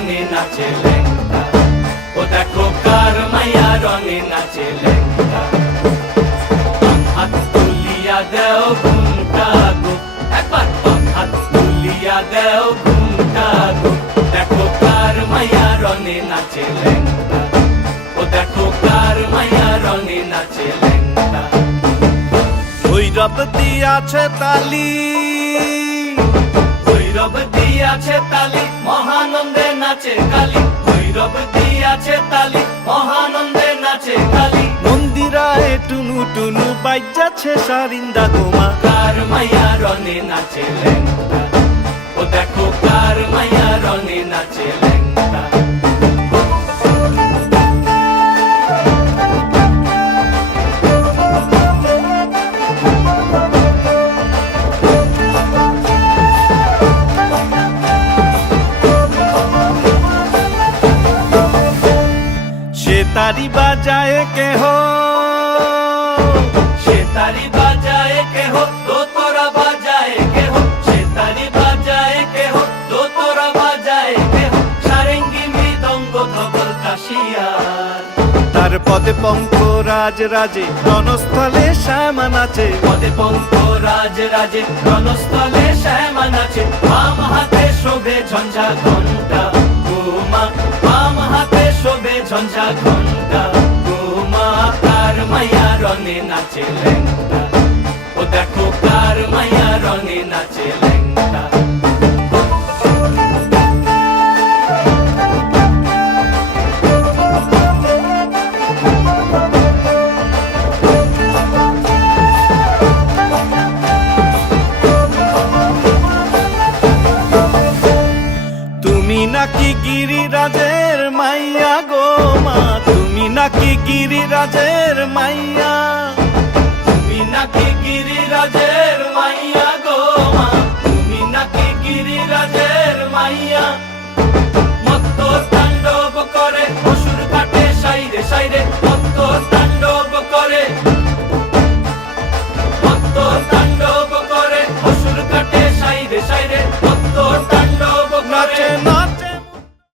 রঙে নাচে ল্যাংটা, ও দেখো কার মাইয়া রঙে নাচে ল্যাংটা। হাত তুলিয়া দেও ঘুমটা গো, একবার হাত তুলিয়া দেও ঘুমটা গো, দেখো কার মাইয়া রঙে নাচে ল্যাংটা, ও দেখো কার মাইয়া রঙে নাচে ল্যাংটা। ভৈরব দিয়াছে তালি, ভৈরব দিয়াছে তালি, মহানন্দে নাচে কালী, ভৈরব দিয়াছে তালি, মহানন্দে নাচে কালী। মন্দিরায় টুনু টুনু বাজ্যাছে সারিন্দা গোমা, কার মাইয়া রঙে নাচে ল্যাংটা, ও দেখো কার মাইয়া রঙে নাচে ল্যাংটা। সে তারি বাজায় কেহ, সে তারি বাজায় কেহ, দোতরা বাজায় কেহ, সে তারি বাজায় কেহ, দোতরা বাজায় কেহ, সারেঙ্গি মৃদঙ্গ ধবল কাশিয়ার। তার পদে পঙ্ক রাজ রাজে রণস্থলে শ্যামা নাচে, পদে পঙ্ক রাজ রাজে রণস্থলে শ্যামা নাচে। বাম হাতে শোভে ঝঞ্ঝা ঘণ্টা গোমা, বাম হাতে শোভে ঝঞ্ঝা ঘণ্টা গোমা। কার মাইয়া রঙে নাচে ল্যাংটা, ও দেখো কার মাইয়া রঙে নাচে ল্যাংটা। তুমি নাকি গিরিরাজের মাইয়া গো মা, তুমি নাকি গিরিরাজের মাইয়া, তুমি নাকি গিরিরাজের মাইয়া গো মা, তুমি নাকি গিরিরাজের মাইয়া।